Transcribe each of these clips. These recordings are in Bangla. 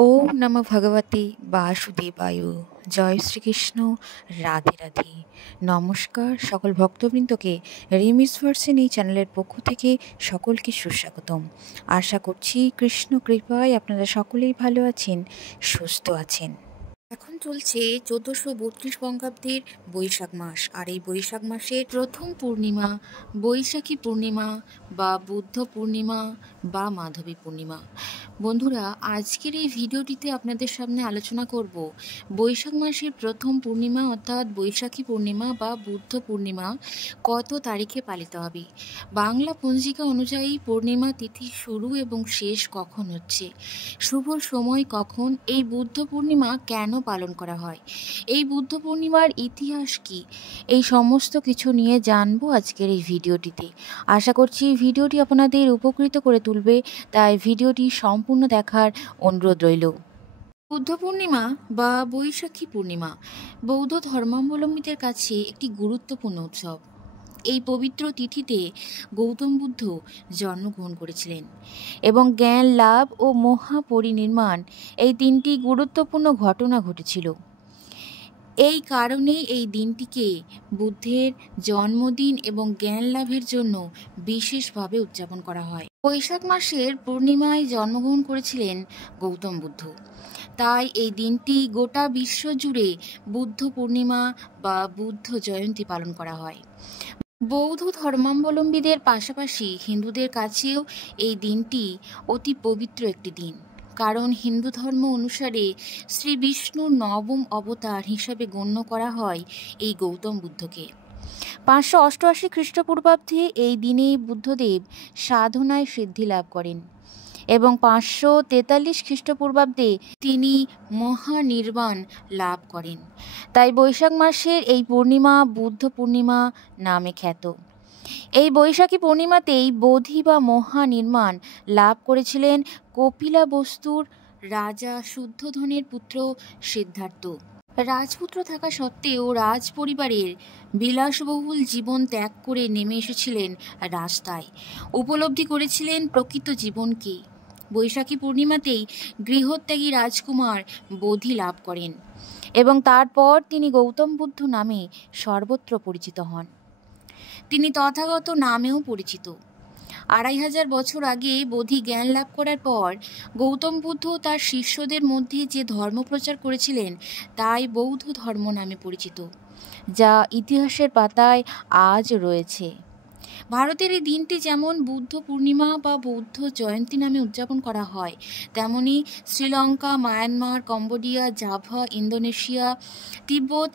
ওম নমঃ ভগবতে বাসুদেবায়। জয় শ্রীকৃষ্ণ। রাধে রাধে। নমস্কার সকল ভক্তবৃন্দকে রিমিস ভার্সন এই চ্যানেলের পক্ষ থেকে সকলকে সুস্বাগতম। আশা করছি কৃষ্ণ কৃপায় আপনারা সকলেই ভালো আছেন, সুস্থ আছেন। এখন চলছে 1432 বঙ্গাব্দের বৈশাখ মাস, আর এই বৈশাখ মাসের প্রথম পূর্ণিমা বৈশাখী পূর্ণিমা বা বুদ্ধ পূর্ণিমা বা মাধবী পূর্ণিমা। বন্ধুরা, আজকের এই ভিডিওটিতে আপনাদের সামনে আলোচনা করব বৈশাখ মাসের প্রথম পূর্ণিমা অর্থাৎ বৈশাখী পূর্ণিমা বা বুদ্ধ পূর্ণিমা কত তারিখে পালিত হবে, বাংলা পঞ্জিকা অনুযায়ী পূর্ণিমা তিথি শুরু এবং শেষ কখন হচ্ছে, শুভ সময় কখন, এই বুদ্ধ পূর্ণিমা কেন পালন করা হয়, এই বুদ্ধ পূর্ণিমার ইতিহাস কি, এই সমস্ত কিছু নিয়ে জানবো আজকের এই ভিডিওটিতে। আশা করছি ভিডিওটি আপনাদের উপকৃত করে তুলবে, তাই ভিডিওটি সম্পূর্ণ দেখার অনুরোধ রইল। বুদ্ধ পূর্ণিমা বা বৈশাখী পূর্ণিমা বৌদ্ধ ধর্মাবলম্বীদের কাছে একটি গুরুত্বপূর্ণ উৎসব। এই পবিত্র তিথিতে গৌতম বুদ্ধ জন্মগ্রহণ করেছিলেন এবং জ্ঞান লাভ ও মহাপরিনির্মাণ এই তিনটি গুরুত্বপূর্ণ ঘটনা ঘটেছিল। এই কারণেই এই দিনটিকে বুদ্ধের জন্মদিন এবং জ্ঞান লাভের জন্য বিশেষভাবে উদযাপন করা হয়। বৈশাখ মাসের পূর্ণিমায় জন্মগ্রহণ করেছিলেন গৌতম বুদ্ধ, তাই এই দিনটি গোটা বিশ্ব জুড়ে বুদ্ধ পূর্ণিমা বা বুদ্ধ জয়ন্তী পালন করা হয়। বৌদ্ধ ধর্মাবলম্বীদের পাশাপাশি হিন্দুদের কাছেও এই দিনটি অতি পবিত্র একটি দিন, কারণ হিন্দু ধর্ম অনুসারে শ্রী বিষ্ণুর নবম অবতার হিসাবে গণ্য করা হয় এই গৌতম বুদ্ধকে। 588 খ্রিস্টপূর্বাব্দে এই দিনে বুদ্ধদেব সাধনায় সিদ্ধি লাভ করেন এবং 543 খ্রিস্টপূর্বাব্দে তিনি মহানির্বাণ লাভ করেন। তাই বৈশাখ মাসের এই পূর্ণিমা বুদ্ধ পূর্ণিমা নামে খ্যাত। এই বৈশাখী পূর্ণিমাতেই বোধি বা মহানির্মাণ লাভ করেছিলেন কপিলাবস্তুর রাজা শুদ্ধোধনের পুত্র সিদ্ধার্থ। রাজপুত্র থাকা সত্ত্বেও রাজ পরিবারের বিলাসবহুল জীবন ত্যাগ করে নেমে এসেছিলেন রাস্তায়, উপলব্ধি করেছিলেন প্রকৃত জীবনকে। বৈশাখী পূর্ণিমাতেই গৃহত্যাগী রাজকুমার বোধি লাভ করেন এবং তারপর তিনি গৌতম বুদ্ধ নামে সর্বত্র পরিচিত হন। তিনি তথাগত নামেও পরিচিত। 2500 বছর আগে বোধি জ্ঞান লাভ করার পর গৌতম বুদ্ধ তার শিষ্যদের মধ্যে যে ধর্ম প্রচার করেছিলেন তাই বৌদ্ধ ধর্ম নামে পরিচিত, যা ইতিহাসের পাতায় আজ রয়েছে। ভারতের এই দিনটি যেমন বুদ্ধ পূর্ণিমা বা বৌদ্ধ জয়ন্তী নামে উদযাপন করা হয়, তেমনি Sri Lanka, Myanmar, Cambodia, Java, Indonesia, Tibet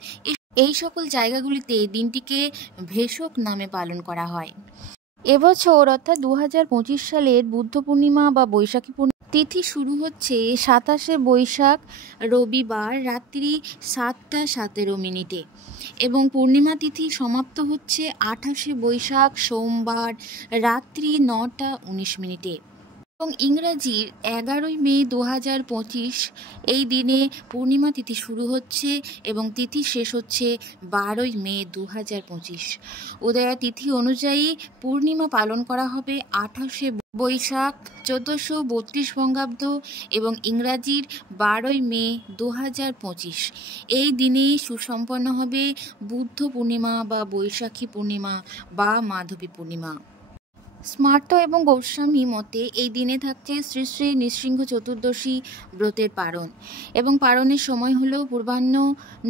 এই সকল জায়গাগুলিতে দিনটিকে ভেষক নামে পালন করা হয়। এবছর অর্থাৎ 2025 সালের বুদ্ধ পূর্ণিমা বা বৈশাখী পূর্ণিমা তিথি শুরু হচ্ছে 27শে বৈশাখ রবিবার রাত্রি 7টা 17 এবং পূর্ণিমা তিথি সমাপ্ত হচ্ছে 28শে বৈশাখ সোমবার রাত্রি 9টা 19 এবং ইংরাজির 11ই মে 2025 এই দিনে পূর্ণিমা তিথি শুরু হচ্ছে এবং তিথি শেষ হচ্ছে 12ই মে 2025। উদয়া তিথি অনুযায়ী পূর্ণিমা পালন করা হবে 28শে বৈশাখ 1432 বঙ্গাব্দ এবং ইংরাজির 12ই মে 2025। এই দিনেই সুসম্পন্ন হবে বুদ্ধ পূর্ণিমা বা বৈশাখী পূর্ণিমা বা মাধবী পূর্ণিমা। স্মার্ত এবং গোস্বামী মতে এই দিনে থাকছে শ্রী শ্রী নৃসিংহ চতুর্দশী ব্রতের পারণ এবং পারণের সময় হলো পূর্বাহ্ন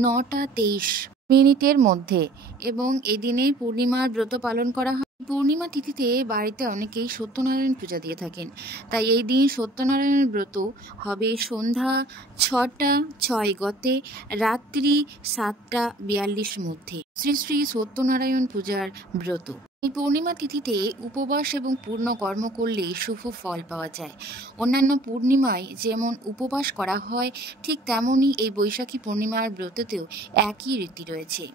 9টা 23 মধ্যে এবং এই দিনেই পূর্ণিমার ব্রত পালন করা হয়। পূর্ণিমা তিথিতে বাড়িতে অনেকেই সত্যনারায়ণ পূজা দিয়ে থাকেন, তাই এই দিন সত্যনারায়ণের ব্রত হবে সন্ধ্যা 6টা 6 রাত্রি 7টা 42 মধ্যে শ্রী শ্রী সত্যনারায়ণ পূজার ব্রত। এই পূর্ণিমা তিথিতে উপবাস এবং পূর্ণ কর্ম করলে শুভ ফল পাওয়া যায়। অন্যান্য পূর্ণিমায় যেমন উপবাস করা হয় ঠিক তেমনই এই বৈশাখী পূর্ণিমার ব্রততেও একই রীতি রয়েছে।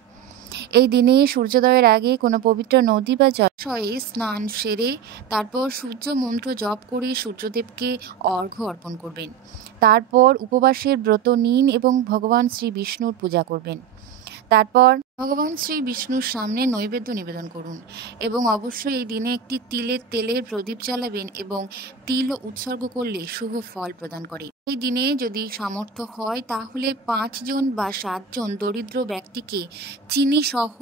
এই দিনে সূর্যোদয়ের আগে কোনো পবিত্র নদী বা জলাশয়ে স্নান সেরে তারপর সূর্য মন্ত্র জপ করে সূর্যদেবকে অর্ঘ্য অর্পণ করবেন। তারপর উপবাসের ব্রত নিন এবং ভগবান শ্রী বিষ্ণুর পূজা করবেন। তারপর ভগবান শ্রী বিষ্ণুর সামনে নৈবেদ্য নিবেদন করুন এবং অবশ্যই এই দিনে একটি তেলের প্রদীপ জ্বালাবেন এবং তিল উৎসর্গ করলে শুভ ফল প্রদান করে। এই দিনে যদি সামর্থ্য হয় তাহলে ৫ জন বা ৭ জন দরিদ্র ব্যক্তিকে চিনি সহ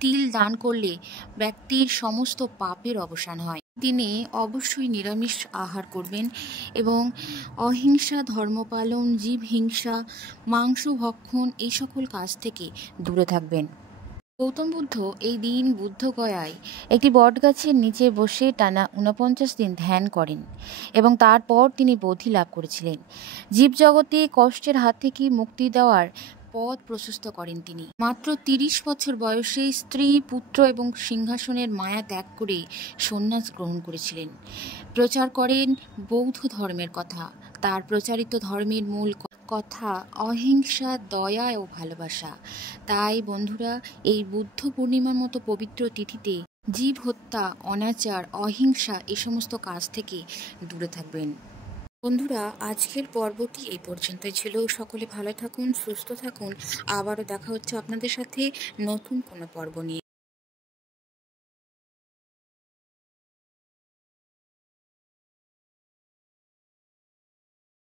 তিল দান করলে ব্যক্তির সমস্ত পাপের অবসান হয়। দিনে অবশ্যই নিরামিষ আহার করবেন এবং অহিংসা, ধর্মপালন, জীব হিংসা, মাংস ভক্ষণ এই সকল কাজ থেকে দূরে থাকবেন। গৌতম বুদ্ধ এই দিন বুদ্ধগয়ায় একটি বটগাছের নিচে বসে টানা ৪৯ দিন ধ্যান করেন এবং তারপর তিনি বোধি লাভ করেছিলেন। জীবজগতে কষ্টের হাত থেকে মুক্তি দেওয়ার পথ প্রশস্ত করেন তিনি। মাত্র ৩০ বছর বয়সে স্ত্রী, পুত্র এবং সিংহাসনের মায়া ত্যাগ করে সন্ন্যাস গ্রহণ করেছিলেন। প্রচার করেন বৌদ্ধ ধর্মের কথা। তার প্রচারিত ধর্মের মূল কথা অহিংসা, দয়া ও ভালোবাসা। তাই বন্ধুরা, এই বুদ্ধ পূর্ণিমার মতো পবিত্র তিথিতে জীব হত্যা, অনাচার, অহিংসা এই সমস্ত কাজ থেকে দূরে থাকবেন। বন্ধুরা, আজকের পর্বটি এই পর্যন্তই ছিল। সকলে ভালো থাকুন, সুস্থ থাকুন। আবারও দেখা হচ্ছে আপনাদের সাথে নতুন কোনো পর্ব নিয়ে।